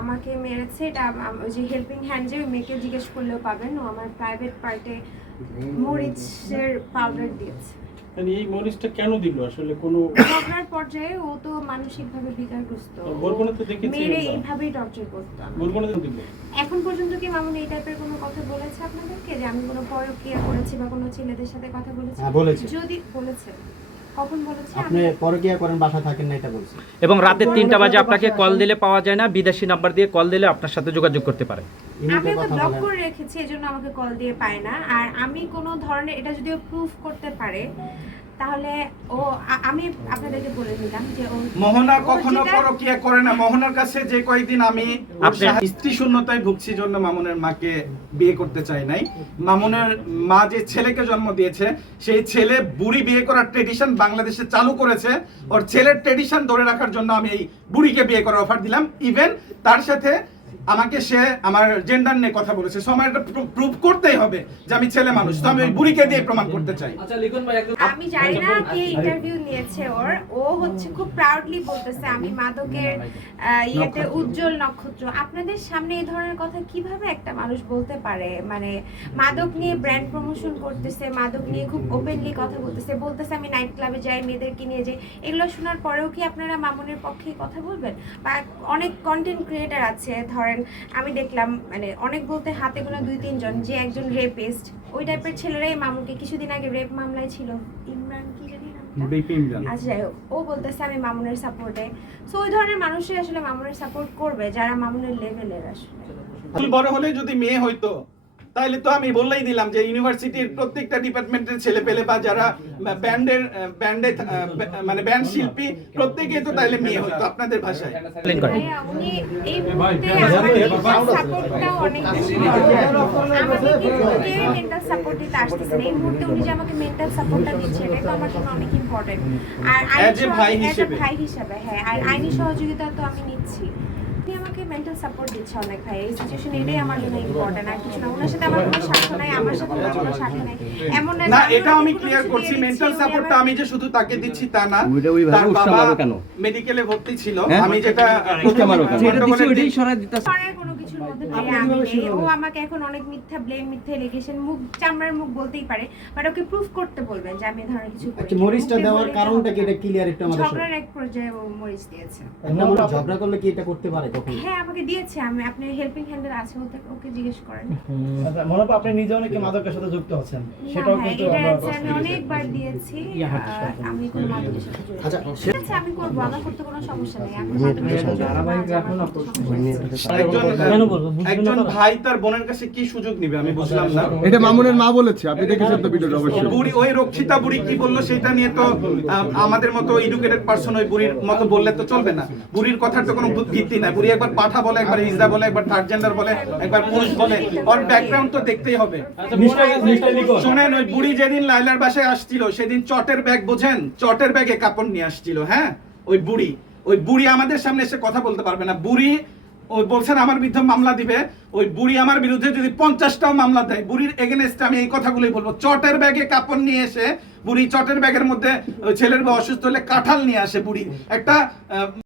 আমাকে মেরেছে, এটা ওই যে হেল্পিং হ্যান্ড যে ওই মেয়েকে জিজ্ঞেস করলেও পাবেন, ও আমার প্রাইভেট পার্টে মরিচের পাউডার দিয়েছে। মানে এই মরিচটা কেন দিল আসলে কোনো ঝগড়ার পর্যায়ে ও তো মানসিকভাবে বিকারগ্রস্ত, বরগুনা তো দেখেছি মেরে আমরা। এইভাবেই টর্চার করতো। বরগুনা তো দিল। এখন পর্যন্ত কি মামুন এই টাইপের কোনো কথা বলেছে আপনাদেরকে যে আমি কোনো পরকীয়া করেছি বা কোনো ছেলেদের সাথে কথা বলেছি? হ্যাঁ বলেছে। যদি বলেছে, কখন বলেছে? আপনি পরকীয়া করেন, বাসা থাকেন না, এটা বলছে। এবং রাতে 3টা বাজে আপনাকে কল দিলে পাওয়া যায় না, বিদেশি নাম্বার দিয়ে কল দিলে আপনার সাথে যোগাযোগ করতে পারে। আমি ওকে ব্লক করে রেখেছি, এজন্য আমাকে কল দিয়ে পায় না। আর আমি কোনো ধরনের এটা যদিও প্রুফ করতে পারে তাহলে ও আমি আপনাদেরকে বলে দিলাম যে ও মোহনা কখনো পরকীয়া করে না। মোহনার কাছে যে কয়েকদিন আমি স্ত্রী শূন্যতায় ভুগছি জন্য মামুনের মাকে বিয়ে করতে চাই নাই। মামুনের মা যে ছেলেকে জন্ম দিয়েছে সেই ছেলে বুড়ি বিয়ে করার ট্রেডিশন বাংলাদেশে চালু করেছে। ওর ছেলের ট্রেডিশন ধরে রাখার জন্য আমি এই বুড়িকে বিয়ে করার অফার দিলাম। ইভেন তার সাথে আমাকে সে আমার জেন্ডার নিয়ে কথা বলেছে, সো আমার এটা প্রুভ করতেই হবে যে আমি ছেলে মানুষ। তো আমি ওই বুড়িকে দিয়ে প্রমাণ করতে চাই। আমি জানি না কে ইন্টারভিউ নিয়েছে ওর, ও হচ্ছে খুব প্রাউডলি বলতেছে আমি মাদকের ইয়েতে উজ্জ্বল নক্ষত্র। আপনাদের সামনে এই ধরনের কথা কিভাবে একটা মানুষ বলতে পারে? মানে মাদক নিয়ে ব্র্যান্ড প্রমোশন করতেছে, মাদক নিয়ে খুব ওপেনলি কথা বলতেছে আমি নাইট ক্লাবে যাই, মেয়েদেরকে নিয়ে যাই। এগুলো শোনার পরেও কি আপনারা মামুনের পক্ষে কথা বলবেন? বা অনেক কন্টেন্ট ক্রিয়েটার আছে, ধরেন আমি দেখলাম মানে অনেক বলতে হাতে গোনা 2-3 জন, যে একজন রেপিস্ট ওই টাইপের ছেলেরাই মামুনকে কিছুদিন আগে রেপ মামলায় ছিল, ইমরান কি জানি নামটা। আচ্ছা যাই হোক, ও বলতেছে আমি মামুনের সাপোর্টে। সো ওই ধরনের মানুষই আসলে মামুনের সাপোর্ট করবে যারা মামুনের লেভেলের। আসলে তুমি বড় হলে যদি মেয়ে হইতো তাহলে তো আমি বললেই দিলাম যে ইউনিভার্সিটির প্রত্যেকটা ডিপার্টমেন্টের ছেলে পেলে বা যারা ব্যান্ডে মানে ব্যান্ড শিল্পী প্রত্যেকেই তো তাইলে মেয়ে হইতো আপনাদের ভাষায়। ভাইয়া, উনি এই মুহূর্তে আমাদের সাপোর্টটাও অনেক বেশি দরকার। আমাকে কিন্তু কেউ মেন্টাল সাপোর্ট দিতে আসতেছে না। এই মুহূর্তে উনি যে আমাকে মেন্টাল সাপোর্টটা দিচ্ছে এটা তো আমার জন্য অনেক ইম্পর্টেন্ট। আর ভাই হিসেবে হ্যাঁ, আর আইনি সহযোগিতা তো আমি নিচ্ছি। উনি আমাকে মেন্টাল সাপোর্ট দিচ্ছে অনেক ভাই, এই সিচুয়েশনে এটাই আমার জন্য ইম্পর্টেন্ট। আর কিছু না, ওনার সাথে আমার কোনো স্বার্থ নাই, আমার সাথে ওনার কোনো স্বার্থ নাই। এমন না, এটা আমি ক্লিয়ার করছি, মেন্টাল সাপোর্টটা আমি যে শুধু তাকে দিচ্ছি তা না। তার বাবা মেডিকেলে ভর্তি ছিল, আমি যেটা কোনো কিছুর মধ্যে আমি নেই। ও আমাকে এখন অনেক মিথ্যা ব্লেম, মিথ্যা এলিগেশন, মুখ চামড়ার মুখ বলতেই পারে, বাট ওকে প্রুফ করতে বলবেন যে আমি ধরনের কিছু করি। মরিচটা দেওয়ার কারণটা কি এটা ক্লিয়ার একটু আমাদের? ঝগড়ার এক পর্যায়ে ও মরিচ দিয়েছে। ঝগড়া করলে কি এটা করতে পারে কখনো? হ্যাঁ আমাকে দিয়েছে, আমি আপনি হেল্পিং হ্যান্ডেল আছে ওকে জিজ্ঞেস করেন। আচ্ছা, মনে হয় আপনি নিজে অনেকে মাদকের সাথে যুক্ত আছেন, সেটাও কিন্তু আমি অনেকবার দিয়েছি। আমি কোনো মাদকের সাথে জড়িত না। ঠিক আছে, আমি করব, আমার করতে কোনো সমস্যা নেই। একজন ভাই তার বোনের কাছে কি সুযোগ নিবে আমি বুঝলাম না। এটা মামুনের মা বলেছে, আপনি দেখেছেন তো ভিডিওটা অবশ্যই। বুড়ি ওই রক্ষিতা বুড়ি কি বললো সেটা নিয়ে তো আমাদের মতো এডুকেটেড পারসন ওই বুড়ির মতো বললে তো চলবে না। বুড়ির কথার তো কোনো ভিত্তি নাই। বুড়ি একবার পাঠা বলে, একবার হিজড়া বলে, একবার থার্ড জেন্ডার বলে, একবার পুরুষ বলে, ওর ব্যাকগ্রাউন্ড তো দেখতেই হবে। শোনেন, ওই বুড়ি যেদিন লাইলার বাসায় আসছিল সেদিন চটের ব্যাগ, বোঝেন, চটের ব্যাগে কাপড় নিয়ে আসছিল। হ্যাঁ, ওই বুড়ি আমাদের সামনে এসে কথা বলতে পারবে না। বুড়ি ওই বলছেন আমার বিরুদ্ধে মামলা দিবে, ওই বুড়ি আমার বিরুদ্ধে যদি 50টাও মামলা দেয়, বুড়ির এগেনস্টে আমি এই কথাগুলোই বলবো। চটের ব্যাগে কাপড় নিয়ে এসে বুড়ি, চটের ব্যাগের মধ্যে ছেলের বউ অসুস্থ হলে কাঁঠাল নিয়ে আসে বুড়ি, একটা